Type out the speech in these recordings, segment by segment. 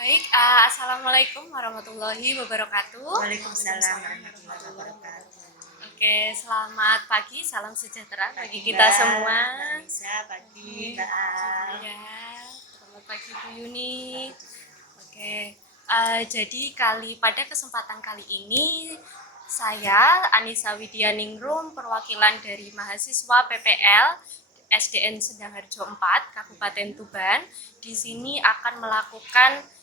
Baik, Assalamualaikum warahmatullahi wabarakatuh. Waalaikumsalam warahmatullahi wabarakatuh. Oke, selamat pagi, salam sejahtera Pagi bagi kita Mbak, semua. Mbak Nisa, pagi Mbak Al. Ya, selamat pagi Bu Yuni. Pagi juga. Oke, jadi pada kesempatan kali ini saya Anissa Widyaningrum, perwakilan dari mahasiswa PPL SDN Sedangharjo 4 Kabupaten Tuban, di sini akan melakukan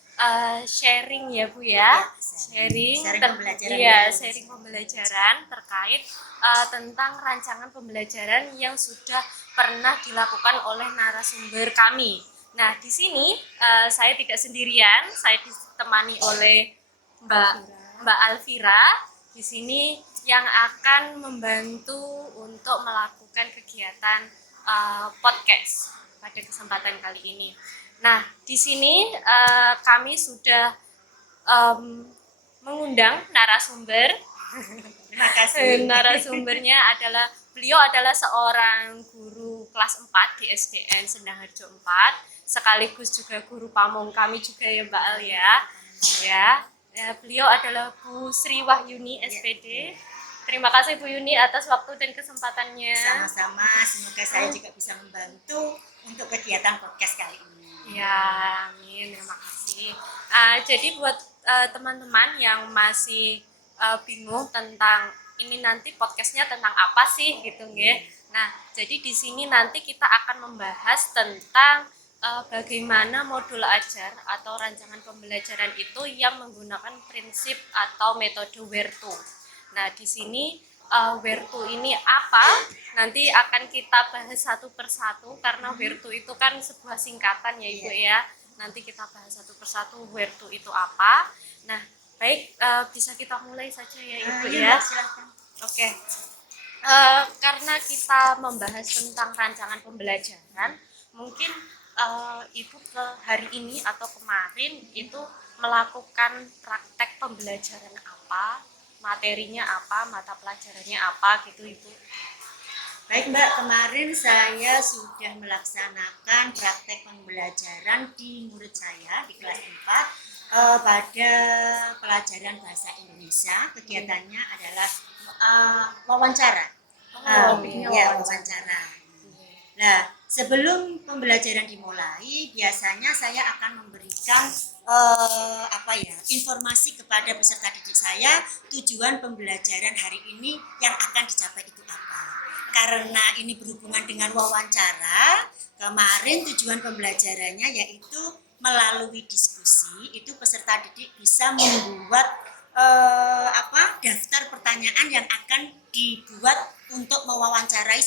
sharing ya Bu ya, Sharing pembelajaran. iya, sharing pembelajaran terkait tentang rancangan pembelajaran yang sudah pernah dilakukan oleh narasumber kami. Nah, di sini saya tidak sendirian, saya ditemani oleh Mbak Mbak Alvira di sini yang akan membantu untuk melakukan kegiatan podcast pada kesempatan kali ini. Nah, di sini kami sudah mengundang narasumber. Terima kasih. Narasumbernya beliau adalah seorang guru kelas 4 di SDN Sedangharjo 4, sekaligus juga guru pamong kami juga ya Mbak Al ya. Beliau adalah Bu Sri Wahyuni SPD. Terima kasih Bu Yuni atas waktu dan kesempatannya. Sama-sama, semoga saya juga bisa membantu untuk kegiatan podcast kali ini. Ya, amin. Terima kasih. Jadi buat teman-teman yang masih bingung tentang ini nanti podcastnya tentang apa sih gitu ya. Nah, jadi di sini nanti kita akan membahas tentang bagaimana modul ajar atau rancangan pembelajaran itu yang menggunakan prinsip atau metode where to. Nah, di sini where to ini apa? Nanti akan kita bahas satu persatu karena where to itu kan sebuah singkatan ya Ibu ya. Nanti kita bahas satu persatu where to itu apa. Nah, baik, bisa kita mulai saja ya Ibu ya. Silakan. Oke. Karena kita membahas tentang rancangan pembelajaran, mungkin Ibu ke hari ini atau kemarin itu melakukan praktek pembelajaran apa, materinya apa, mata pelajarannya apa gitu Ibu. Baik Mbak, kemarin saya sudah melaksanakan praktek pembelajaran di murid saya di kelas 4 pada pelajaran bahasa Indonesia. Kegiatannya adalah wawancara. Wawancara. Nah, sebelum pembelajaran dimulai, biasanya saya akan memberikan informasi kepada peserta didik saya tujuan pembelajaran hari ini yang akan dicapai itu apa. Karena ini berhubungan dengan wawancara, kemarin tujuan pembelajarannya yaitu melalui diskusi itu peserta didik bisa membuat daftar pertanyaan yang akan dibuat untuk mewawancarai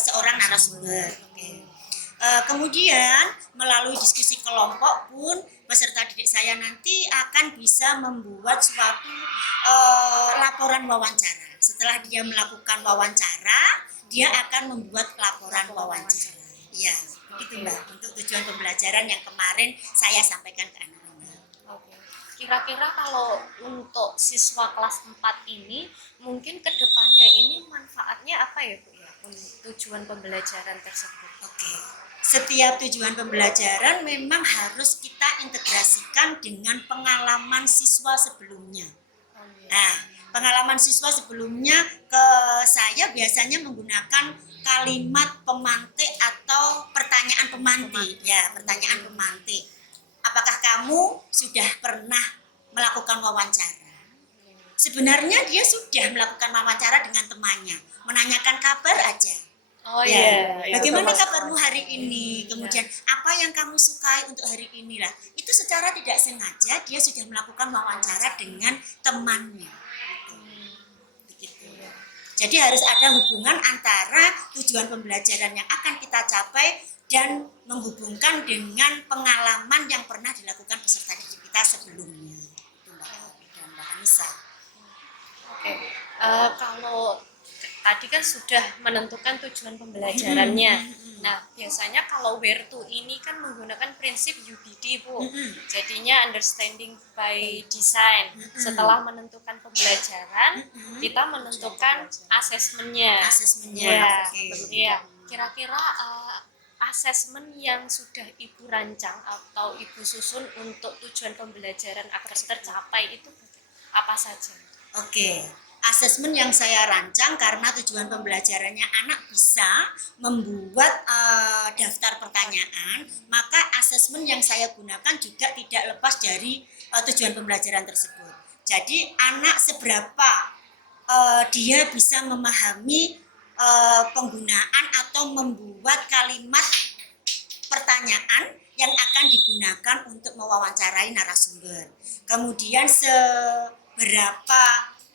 seorang narasumber. Kemudian melalui diskusi kelompok pun peserta didik saya nanti akan bisa membuat suatu laporan wawancara. Setelah dia melakukan wawancara, dia akan membuat laporan wawancara. Ya, itu Mbak, untuk tujuan pembelajaran yang kemarin saya sampaikan ke anak-anak. Kira-kira kalau untuk siswa kelas 4 ini mungkin kedepannya ini manfaatnya apa ya Bu ya, tujuan pembelajaran tersebut? Setiap tujuan pembelajaran memang harus kita integrasikan dengan pengalaman siswa sebelumnya. Nah, pengalaman siswa sebelumnya ke saya biasanya menggunakan kalimat pemantik atau pertanyaan pemantik. Ya, pertanyaan pemantik. Apakah kamu sudah pernah melakukan wawancara? Sebenarnya dia sudah melakukan wawancara dengan temannya, menanyakan kabar aja. Bagaimana kabarmu hari ini? Kemudian apa yang kamu sukai untuk hari ini lah? Itu secara tidak sengaja dia sudah melakukan wawancara dengan temannya. Begitu. Jadi harus ada hubungan antara tujuan pembelajaran yang akan kita capai dan menghubungkan dengan pengalaman yang pernah dilakukan peserta didik kita sebelumnya. Itu Mbak Anissa. Kalau tadi kan sudah menentukan tujuan pembelajarannya. Nah, biasanya kalau where to ini kan menggunakan prinsip UBD, Bu. Jadinya understanding by design. Setelah menentukan pembelajaran, kita menentukan asesmennya. Asesmennya. Iya. Kira-kira asesmen yang sudah Ibu rancang atau Ibu susun untuk tujuan pembelajaran agar tercapai itu apa saja? Oke, asesmen yang saya rancang karena tujuan pembelajarannya anak bisa membuat daftar pertanyaan, maka asesmen yang saya gunakan juga tidak lepas dari tujuan pembelajaran tersebut. Jadi anak seberapa dia bisa memahami penggunaan atau membuat kalimat pertanyaan yang akan digunakan untuk mewawancarai narasumber. Kemudian seberapa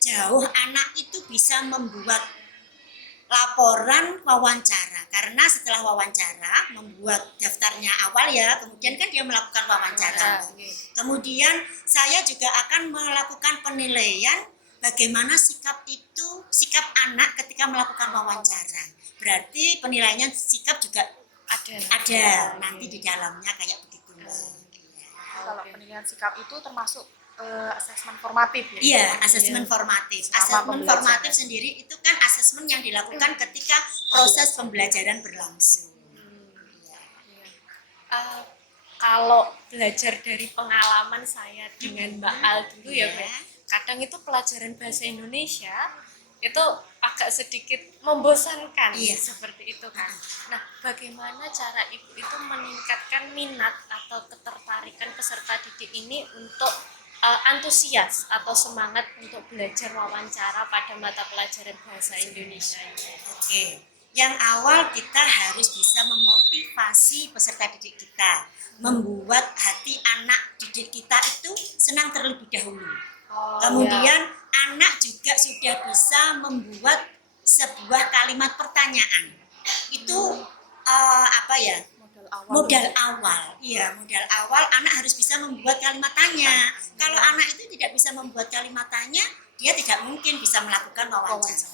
jauh anak itu bisa membuat laporan wawancara, karena setelah wawancara membuat daftarnya awal ya, kemudian kan dia melakukan wawancara. Kemudian saya juga akan melakukan penilaian bagaimana sikap anak ketika melakukan wawancara. Berarti penilaiannya sikap juga ada nanti di dalamnya kayak begitu. Kalau penilaian sikap itu termasuk asesmen formatif ya? Iya, asesmen formatif. Asesmen formatif sendiri itu kan asesmen yang dilakukan ketika proses pembelajaran berlangsung. Kalau belajar dari pengalaman saya dengan Mbak Al dulu ya, Mbak, kadang itu pelajaran bahasa Indonesia itu agak sedikit membosankan, seperti itu kan. Nah, bagaimana cara Ibu itu meningkatkan minat atau ketertarikan peserta didik ini untuk antusias atau semangat untuk belajar wawancara pada mata pelajaran bahasa Indonesia ini? Oke, yang awal kita harus bisa memotivasi peserta didik kita, membuat hati anak didik kita itu senang terlebih dahulu. Kemudian anak juga sudah bisa membuat sebuah kalimat pertanyaan. Itu modal awal. Iya, modal awal anak harus bisa membuat kalimat tanya. Kalau anak itu tidak bisa membuat kalimat tanya, dia tidak mungkin bisa melakukan wawancara.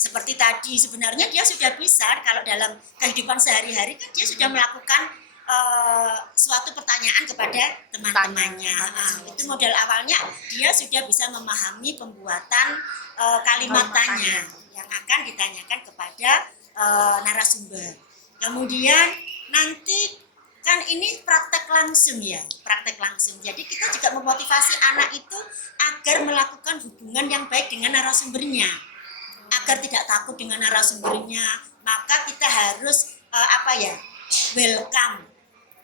Seperti tadi, sebenarnya dia sudah bisa kalau dalam kehidupan sehari-hari kan dia sudah melakukan suatu pertanyaan kepada teman-temannya. Itu modal awalnya, dia sudah bisa memahami pembuatan kalimat tanya yang akan ditanyakan kepada narasumber. Kemudian nanti kan ini praktek langsung ya, praktek langsung. Jadi kita juga memotivasi anak itu agar melakukan hubungan yang baik dengan narasumbernya, agar tidak takut dengan narasumbernya. Maka kita harus welcome.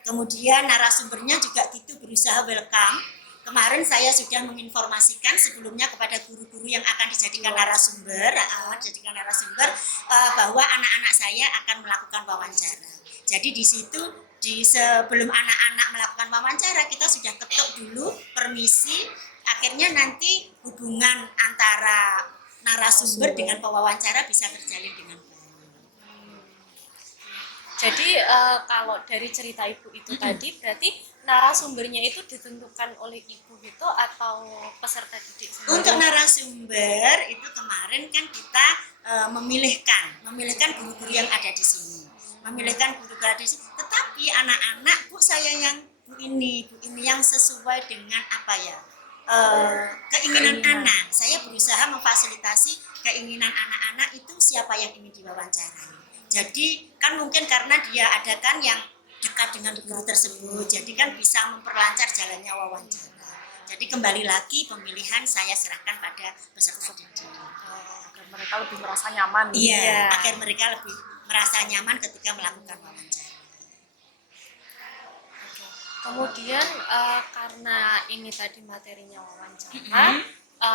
Kemudian narasumbernya juga gitu berusaha welcome. Kemarin saya sudah menginformasikan sebelumnya kepada guru-guru yang akan dijadikan narasumber, bahwa anak-anak saya akan melakukan wawancara. Jadi di situ sebelum anak-anak melakukan wawancara kita sudah ketuk dulu permisi, akhirnya nanti hubungan antara narasumber dengan pewawancara bisa terjalin dengan baik. Jadi kalau dari cerita Ibu itu tadi berarti narasumbernya itu ditentukan oleh Ibu gitu atau peserta didik sendiri? Untuk narasumber itu kemarin kan kita memilihkan guru-guru yang ada di sini. Tetapi anak-anak Bu ini yang sesuai dengan keinginan anak. Saya berusaha memfasilitasi keinginan anak-anak itu siapa yang ingin diwawancarai. Jadi kan mungkin karena dia ada kan yang dekat dengan guru tersebut, jadi kan bisa memperlancar jalannya wawancara. Jadi kembali lagi pemilihan saya serahkan pada peserta didik. Agar mereka lebih merasa nyaman. Iya, agar mereka lebih merasa nyaman ketika melakukan wawancara. Kemudian karena ini tadi materinya wawancara,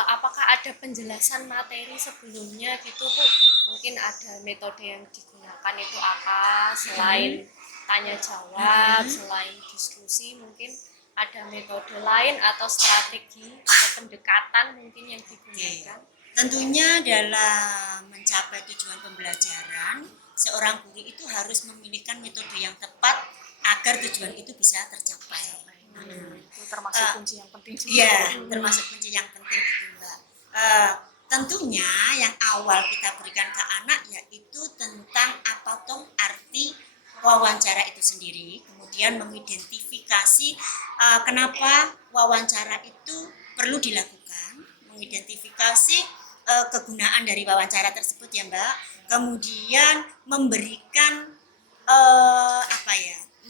apakah ada penjelasan materi sebelumnya gitu Bu? Mungkin ada metode yang digunakan itu apa selain tanya jawab, selain diskusi, mungkin ada metode lain atau strategi atau pendekatan mungkin yang digunakan? Tentunya dalam mencapai tujuan pembelajaran, seorang guru itu harus memilihkan metode yang tepat agar tujuan itu bisa tercapai. Itu termasuk kunci yang penting juga. Iya, termasuk kunci yang penting itu Mbak. Tentunya yang awal kita berikan ke anak yaitu tentang apa toh arti wawancara itu sendiri, kemudian mengidentifikasi kenapa wawancara itu perlu dilakukan, mengidentifikasi kegunaan dari wawancara tersebut ya Mbak, kemudian memberikan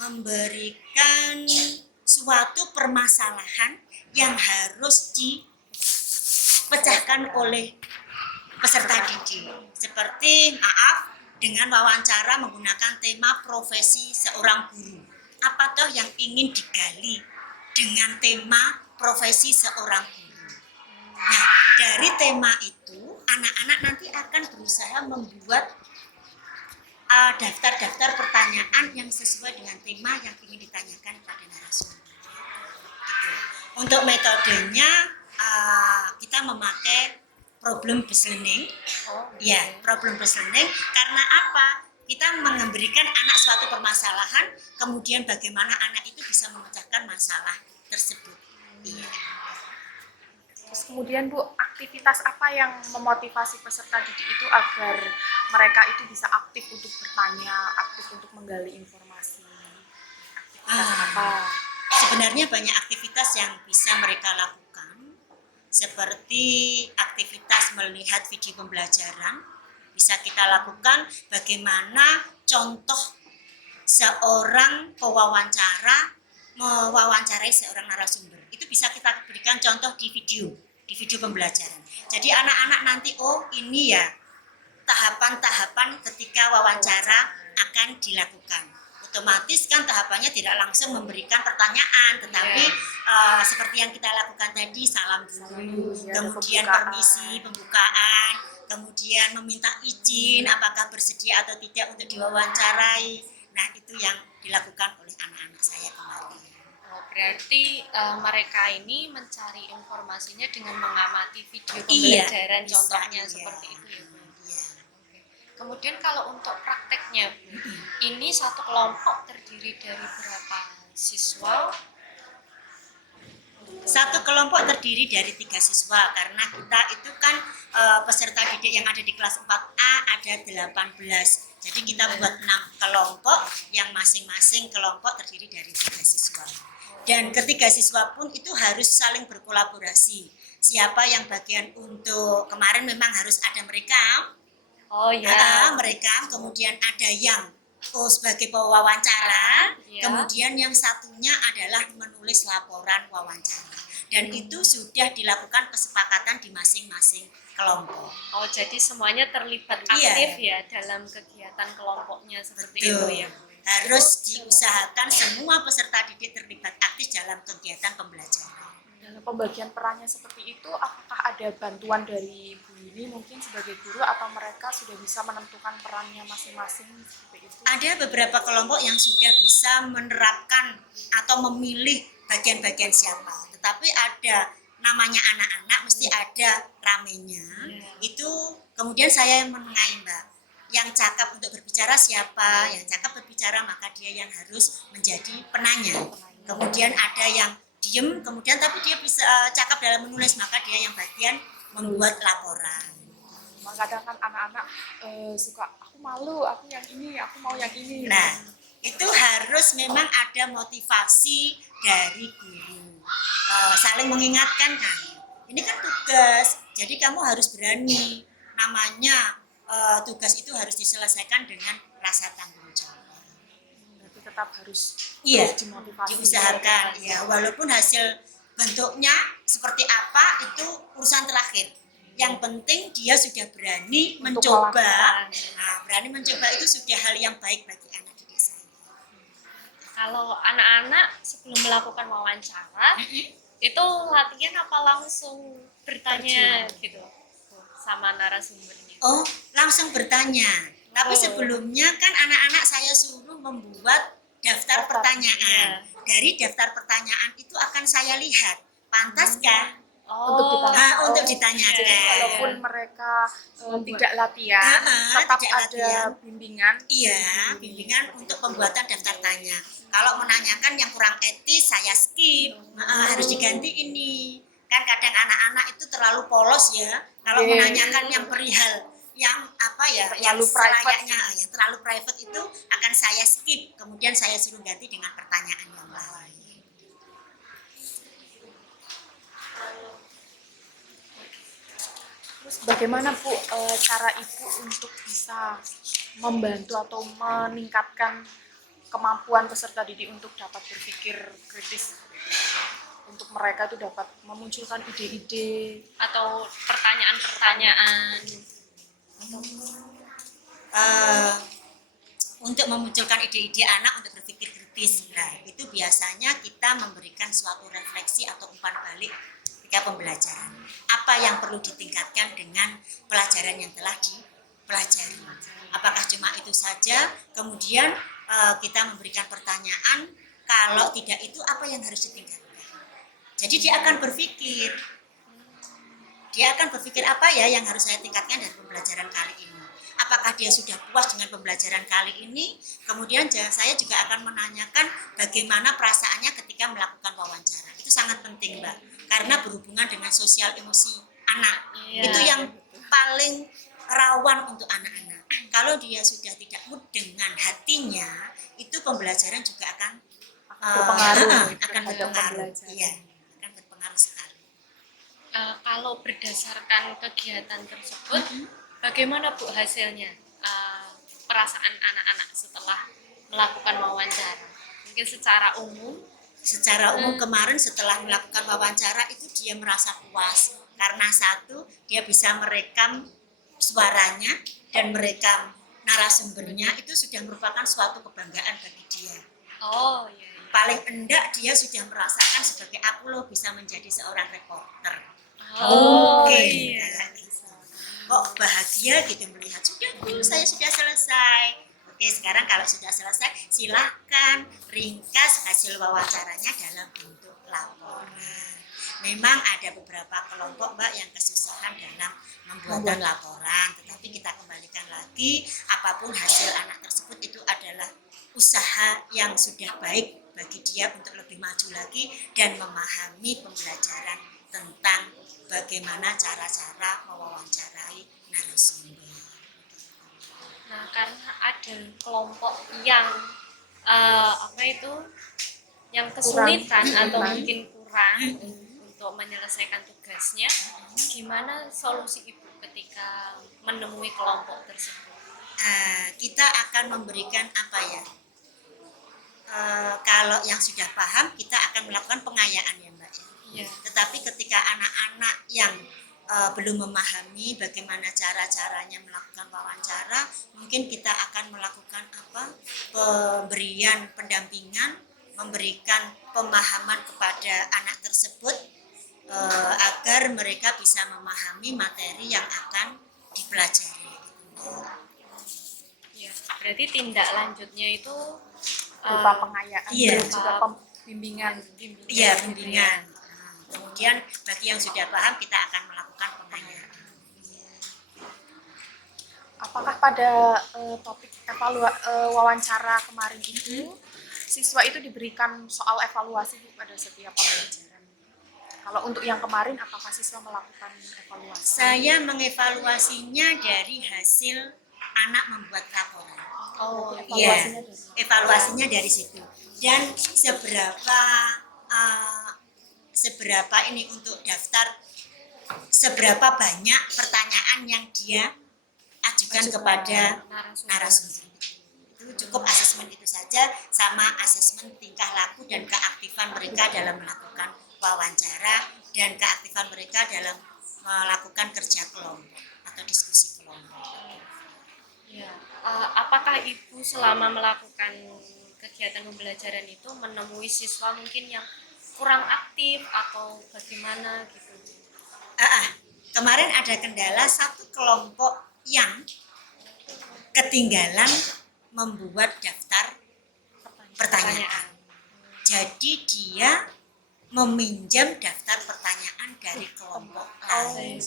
memberikan suatu permasalahan yang harus dipecahkan oleh peserta didik. Seperti dengan wawancara menggunakan tema profesi seorang guru. Apa toh yang ingin digali dengan tema profesi seorang guru? Nah, dari tema itu anak-anak nanti akan berusaha membuat daftar-daftar pertanyaan yang sesuai dengan tema yang ingin ditanyakan pada narasumber. Gitu. Untuk metodenya kita memakai problem based learning. Ya, problem based learning karena apa? Kita memberikan anak suatu permasalahan, kemudian bagaimana anak itu bisa memecahkan masalah tersebut. Iya. Terus kemudian Bu, aktivitas apa yang memotivasi peserta didik itu agar mereka itu bisa aktif untuk bertanya, aktif untuk menggali informasi? Aktivitas apa? Sebenarnya banyak aktivitas yang bisa mereka lakukan, seperti aktivitas melihat video pembelajaran. Bisa kita lakukan bagaimana contoh seorang pewawancara mewawancarai seorang narasumber. Itu bisa kita berikan contoh di video pembelajaran. Jadi anak-anak nanti, oh ini ya tahapan-tahapan ketika wawancara akan dilakukan. Otomatis kan tahapannya tidak langsung memberikan pertanyaan, tetapi seperti yang kita lakukan tadi, salam dulu, kemudian permisi, pembukaan, kemudian meminta izin apakah bersedia atau tidak untuk diwawancarai. Nah, itu yang dilakukan oleh anak-anak saya kemarin. Berarti mereka ini mencari informasinya dengan mengamati video pembelajaran, contohnya seperti itu ya Bu. Kemudian kalau untuk prakteknya Bu, ini satu kelompok terdiri dari berapa siswa? Satu kelompok terdiri dari 3 siswa karena kita itu kan peserta didik yang ada di kelas 4A ada 18. Jadi kita buat 6 kelompok yang masing-masing kelompok terdiri dari 3 siswa. Dan ketiga siswa pun itu harus saling berkolaborasi. Siapa yang bagian untuk kemarin memang harus ada merekam. Oh ya. Merekam, kemudian ada yang sebagai pewawancara, kemudian yang satunya adalah menulis laporan wawancara. Dan itu sudah dilakukan kesepakatan di masing-masing kelompok. Oh, jadi semuanya terlibat aktif ya dalam kegiatan kelompoknya seperti itu ya. Harus diusahakan semua peserta didik terlibat aktif dalam kegiatan pembelajaran. Dalam pembagian perannya seperti itu, apakah ada bantuan dari Bu Yuni mungkin sebagai guru atau mereka sudah bisa menentukan perannya masing-masing seperti itu? Ada beberapa kelompok yang sudah bisa menerapkan atau memilih bagian-bagian siapa. Tetapi ada namanya anak-anak mesti ada ramenya. Itu kemudian saya menengahi Mbak. Yang cakap untuk berbicara siapa, yang cakap berbicara maka dia yang harus menjadi penanya. Kemudian ada yang diem, kemudian tapi dia bisa cakap dalam menulis, maka dia yang bagian membuat laporan. Kadang kan anak-anak suka, aku malu, aku yang ini, aku mau yang ini. Nah, itu harus memang ada motivasi dari guru. Saling mengingatkan kan, ini kan tugas, jadi kamu harus berani. Namanya tugas itu harus diselesaikan dengan rasa tanggung jawab. Berarti tetap harus dimotivasi. Diusahakan ya, walaupun hasil bentuknya seperti apa itu urusan terakhir. Yang penting dia sudah berani mencoba. Nah, berani mencoba itu sudah hal yang baik bagi anak didik saya. Kalau anak-anak sebelum melakukan wawancara, itu latihan apa langsung bertanya gitu sama narasumbernya? Oh, langsung bertanya. Tapi sebelumnya kan anak-anak saya suruh membuat daftar pertanyaan. Dari daftar pertanyaan itu akan saya lihat, pantaskah untuk ditanyakan. Jadi walaupun mereka tidak latihan, tetap ada bimbingan. Iya, bimbingan untuk pembuatan daftar tanya. Kalau menanyakan yang kurang etis, saya skip. Harus diganti ini. Kan kadang anak-anak itu terlalu polos ya. Kalau menanyakan yang perihal yang terlalu private, yang terlalu private itu akan saya skip. Kemudian saya suruh ganti dengan pertanyaan yang lain. Terus bagaimana Bu cara Ibu untuk bisa membantu atau meningkatkan kemampuan peserta didik untuk dapat berpikir kritis, untuk mereka itu dapat memunculkan ide-ide. Atau pertanyaan-pertanyaan. Eh, untuk memunculkan ide-ide anak untuk berpikir kritis. Nah, itu biasanya kita memberikan suatu refleksi atau umpan balik ketika pembelajaran. Apa yang perlu ditingkatkan dengan pelajaran yang telah dipelajari? Apakah cuma itu saja? Kemudian kita memberikan pertanyaan, kalau tidak itu apa yang harus ditingkatkan? Jadi dia akan berpikir. Dia akan berpikir apa ya yang harus saya tingkatkan dari pembelajaran kali ini. Apakah dia sudah puas dengan pembelajaran kali ini? Kemudian saya juga akan menanyakan bagaimana perasaannya ketika melakukan wawancara. Itu sangat penting, Mbak, karena berhubungan dengan sosial emosi anak. Iya. Itu yang paling rawan untuk anak-anak. Kalau dia sudah tidak mood dengan hatinya, itu pembelajaran juga akan Berpengaruh akan terhadap berpengaruh. pembelajaran. Iya, akan berpengaruh sekali. Kalau berdasarkan kegiatan tersebut, bagaimana Bu hasilnya? Perasaan anak-anak setelah melakukan wawancara? Mungkin secara umum. Secara umum kemarin setelah melakukan wawancara itu dia merasa puas karena satu, dia bisa merekam suaranya dan merekam narasumbernya, itu sudah merupakan suatu kebanggaan bagi dia. Oh iya. Paling enggak dia sudah merasakan sebagai aku loh bisa menjadi seorang reporter. Oh Oke. iya. Kok bahagia gitu melihat sudah saya sudah selesai. Oke, sekarang kalau sudah selesai silahkan ringkas hasil wawancaranya dalam bentuk laporan. Memang ada beberapa kelompok, Mbak, yang kesusahan dalam membuat laporan, tetapi kita kembalikan lagi, apapun hasil anak tersebut itu adalah usaha yang sudah baik bagi dia untuk lebih maju lagi dan memahami pembelajaran tentang bagaimana cara-cara mewawancarai narasumber. Nah, karena ada kelompok yang yang kesulitan atau mungkin kurang untuk menyelesaikan tugasnya, gimana solusi Ibu ketika menemui kelompok tersebut? Kita akan memberikan apa ya? Kalau yang sudah paham, kita akan melakukan pengayaan ya, Mbak. Iya. Tetapi ketika anak-anak yang belum memahami bagaimana cara-caranya melakukan wawancara, mungkin kita akan melakukan pemberian pendampingan, memberikan pemahaman kepada anak tersebut agar mereka bisa memahami materi yang akan dipelajari. Ya, berarti tindak lanjutnya itu Berupa pengayaan, iya. juga bimbingan. Iya, bimbingan. Kemudian bagi yang sudah paham kita akan melakukan pengayaan. Apakah pada topik wawancara kemarin itu siswa itu diberikan soal evaluasi pada setiap pembelajaran? Kalau untuk yang kemarin, apakah siswa melakukan evaluasi? Saya mengevaluasinya dari hasil anak membuat laporan. Oh, Iya, evaluasinya dari evaluasinya dari situ. Dan seberapa ini untuk daftar, seberapa banyak pertanyaan yang dia ajukan kepada narasumber. Itu cukup asesmen itu saja, sama asesmen tingkah laku dan keaktifan mereka dalam melakukan wawancara dan keaktifan mereka dalam melakukan kerja kelompok atau diskusi kelompok. Ya, apakah Ibu selama melakukan kegiatan pembelajaran itu menemui siswa mungkin yang kurang aktif atau bagaimana gitu? Kemarin ada kendala satu kelompok yang ketinggalan membuat daftar pertanyaan. Jadi dia meminjam daftar pertanyaan dari kelompok lain.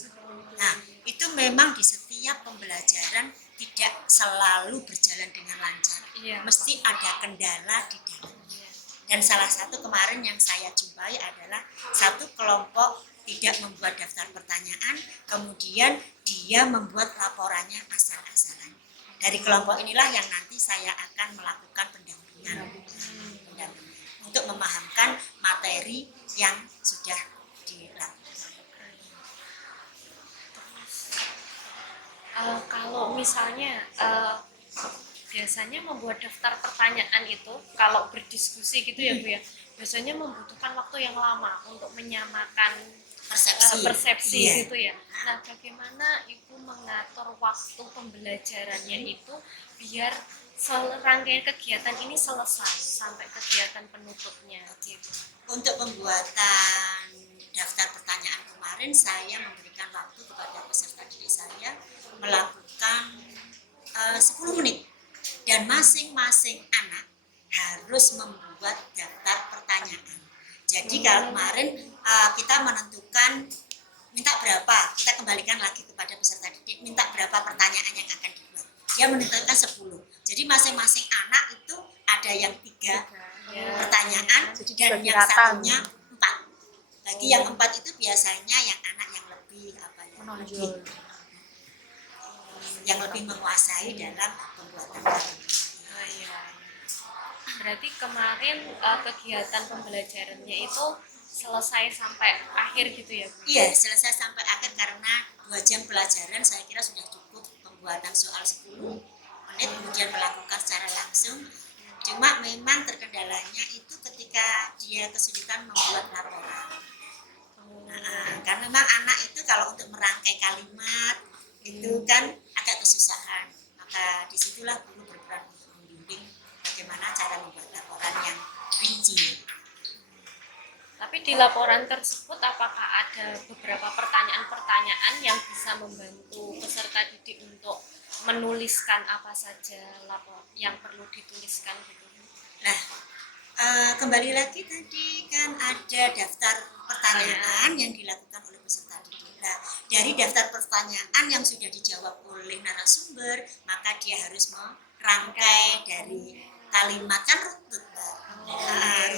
Nah, itu memang di setiap pembelajaran tidak selalu berjalan dengan lancar. Iya. Mesti ada kendala di dalamnya. Dan salah satu kemarin yang saya jumpai adalah satu kelompok tidak membuat daftar pertanyaan, kemudian dia membuat laporannya asal-asalan. Dari kelompok inilah yang nanti saya akan melakukan pendampingan untuk memahamkan materi yang sudah dilakukan. Kalau misalnya biasanya membuat daftar pertanyaan itu kalau berdiskusi gitu ya Bu ya, biasanya membutuhkan waktu yang lama untuk menyamakan persepsi Iya. gitu ya. Nah, bagaimana Ibu mengatur waktu pembelajarannya itu biar rangkaian kegiatan ini selesai sampai kegiatan penutupnya gitu. Untuk pembuatan daftar pertanyaan kemarin saya memberikan waktu kepada peserta didik saya melakukan 10 menit dan masing-masing anak harus membuat daftar pertanyaan. Jadi kalau kemarin kita menentukan minta berapa, kita kembalikan lagi kepada peserta didik, minta berapa pertanyaan yang akan dibuat. Dia menentukan 10. Jadi masing-masing anak itu ada yang 3 pertanyaan dan yang satunya 4. Bagi yang 4 itu biasanya yang anak yang lebih Menonjol. yang lebih menguasai dalam pembuatan kalimat. Oh, iya. Berarti kemarin kegiatan pembelajarannya itu selesai sampai akhir gitu ya Bu? Iya, selesai sampai akhir karena 2 jam pelajaran saya kira sudah cukup pembuatan soal 10 menit kemudian melakukan secara langsung. Cuma memang terkendalanya itu ketika dia kesulitan membuat laporan. Karena memang anak itu kalau untuk merangkai kalimat itu kan agak kesusahan. Maka disitulah guru berperan untuk membimbing bagaimana cara membuat laporan yang rinci. Tapi di laporan tersebut apakah ada beberapa pertanyaan-pertanyaan yang bisa membantu peserta didik untuk menuliskan apa saja lapor yang perlu dituliskan gitu? Nah, kembali lagi tadi kan ada daftar pertanyaan yang dilakukan oleh peserta didik. Nah, dari daftar pertanyaan yang sudah dijawab oleh narasumber, maka dia harus merangkai dari kalimat kan runtut, Mbak.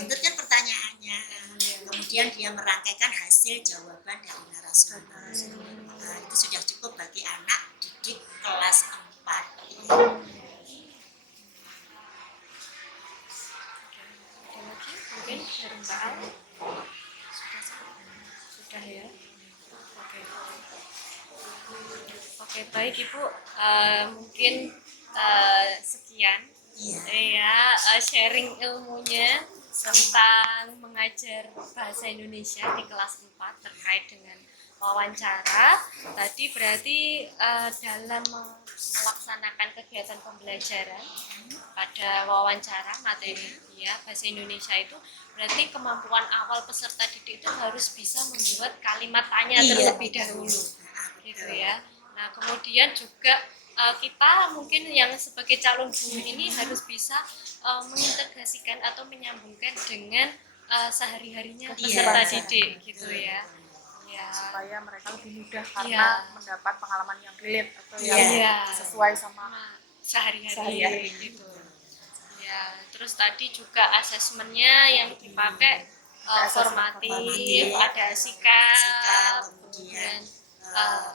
Runtut kan pertanyaannya. Kemudian dia merangkaikan hasil jawaban dari narasumber. Itu sudah cukup bagi anak didik kelas 4. Mungkin dari Mbak Al sudah ya. Oke, baik Ibu. Mungkin sekian ya sharing ilmunya tentang mengajar bahasa Indonesia di kelas 4 terkait dengan wawancara. Tadi berarti dalam melaksanakan kegiatan pembelajaran pada wawancara materi ya bahasa Indonesia itu berarti kemampuan awal peserta didik itu harus bisa membuat kalimat tanya terlebih dahulu gitu ya. Nah, kemudian juga kita mungkin yang sebagai calon guru ini harus bisa mengintegrasikan atau menyambungkan dengan sehari-harinya peserta didik gitu ya. Ya. Supaya mereka lebih mudah karena mendapat pengalaman yang relate atau yang sesuai sama sehari-hari gitu. Ya, terus tadi juga asesmennya yang dipakai formatif, ada sikap, kemudian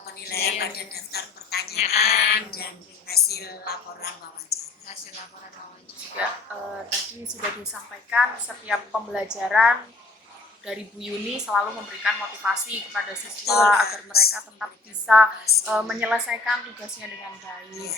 penilaian pada daftar pertanyaan dan hasil laporan wawancara. Juga tadi sudah disampaikan setiap pembelajaran dari Bu Yuni selalu memberikan motivasi kepada siswa agar mereka tetap bisa menyelesaikan tugasnya dengan baik.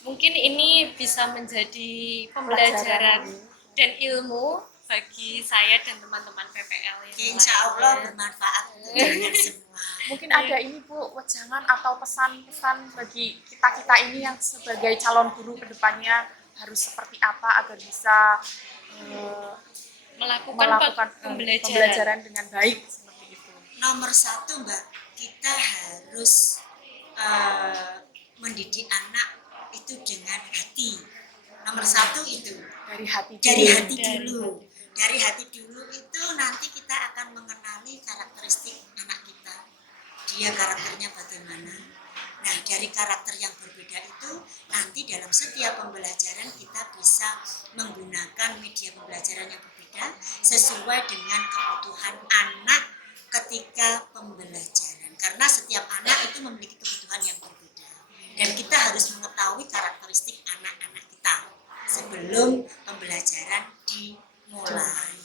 Mungkin ini bisa menjadi pembelajaran dan ilmu bagi saya dan teman-teman PPL yang Insya Allah bermanfaat untuk semua. Mungkin ada ini Bu, wejangan atau pesan-pesan bagi kita-kita ini yang sebagai calon guru kedepannya harus seperti apa agar bisa melakukan pembelajaran dengan baik seperti itu. Nomor 1 Mbak, kita harus mendidik anak itu dengan hati. Nomor 1 itu dari hati dulu. Dari hati dulu itu nanti kita akan mengenali karakteristik anak kita. Dia karakternya bagaimana. Nah, dari karakter yang berbeda itu nanti dalam setiap pembelajaran kita bisa menggunakan media pembelajaran yang berbeda sesuai dengan kebutuhan anak ketika pembelajaran. Karena setiap anak itu memiliki kebutuhan yang berbeda. Dan kita harus mengetahui karakteristik anak-anak kita sebelum pembelajaran dimulai.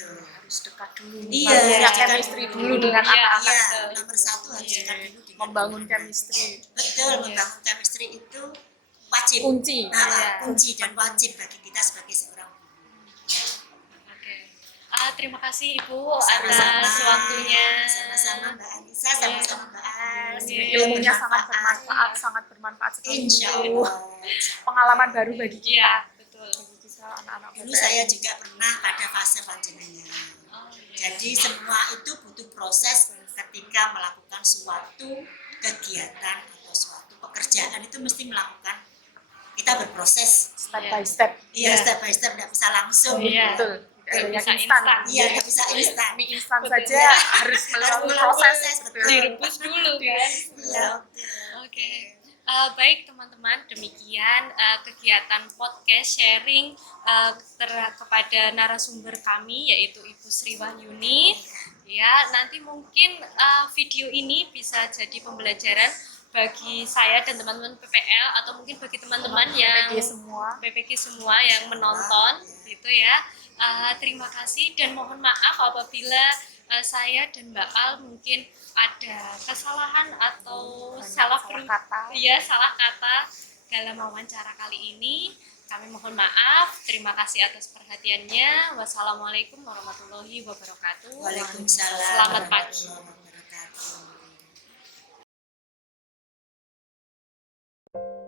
Harus dekat dulu. Iya, chemistry dulu dengan anak-anak. Nomor 1 harus dekat dulu dengan membangun chemistry. Betul, membangun chemistry istri itu wajib. Kunci. Nah, Iya. kunci dan wajib bagi kita sebagai seorang guru. Oke. Terima kasih Ibu Sama-sama. atas waktunya. Sama-sama Mbak Anissa, sama-sama Mbak Ais. Iya. Ilmunya sangat bermanfaat sekali. Insya Bu. Allah. Pengalaman baru bagi kita. Iya, betul. Bagi kita anak-anak Dulu PPL. saya juga pernah pada fase panjenengan. Oh, iya. Jadi semua itu butuh proses ketika melakukan suatu kegiatan atau suatu pekerjaan itu mesti melakukan, kita berproses. Step by step. Iya, step by step, tidak bisa langsung. Iya. Betul. Nggak Tidak bisa bisa instan. instan. Iya, tidak bisa instan. Mie instan Betul. saja harus melalui melalui proses. proses, betul. Direbus dulu kan. Iya. Oke. Baik teman-teman, demikian kegiatan podcast sharing kepada narasumber kami yaitu Ibu Sri Wahyuni. Ya, nanti mungkin video ini bisa jadi pembelajaran bagi saya dan teman-teman PPL atau mungkin bagi teman-teman yang PPG semua yang menonton gitu ya. Terima kasih dan mohon maaf apabila saya dan Mbak Al mungkin ada kesalahan atau salah kata. salah kata dalam wawancara kali ini. Kami mohon maaf. Terima kasih atas perhatiannya. Wassalamualaikum warahmatullahi wabarakatuh. Waalaikumsalam. Selamat pagi. warahmatullahi wabarakatuh.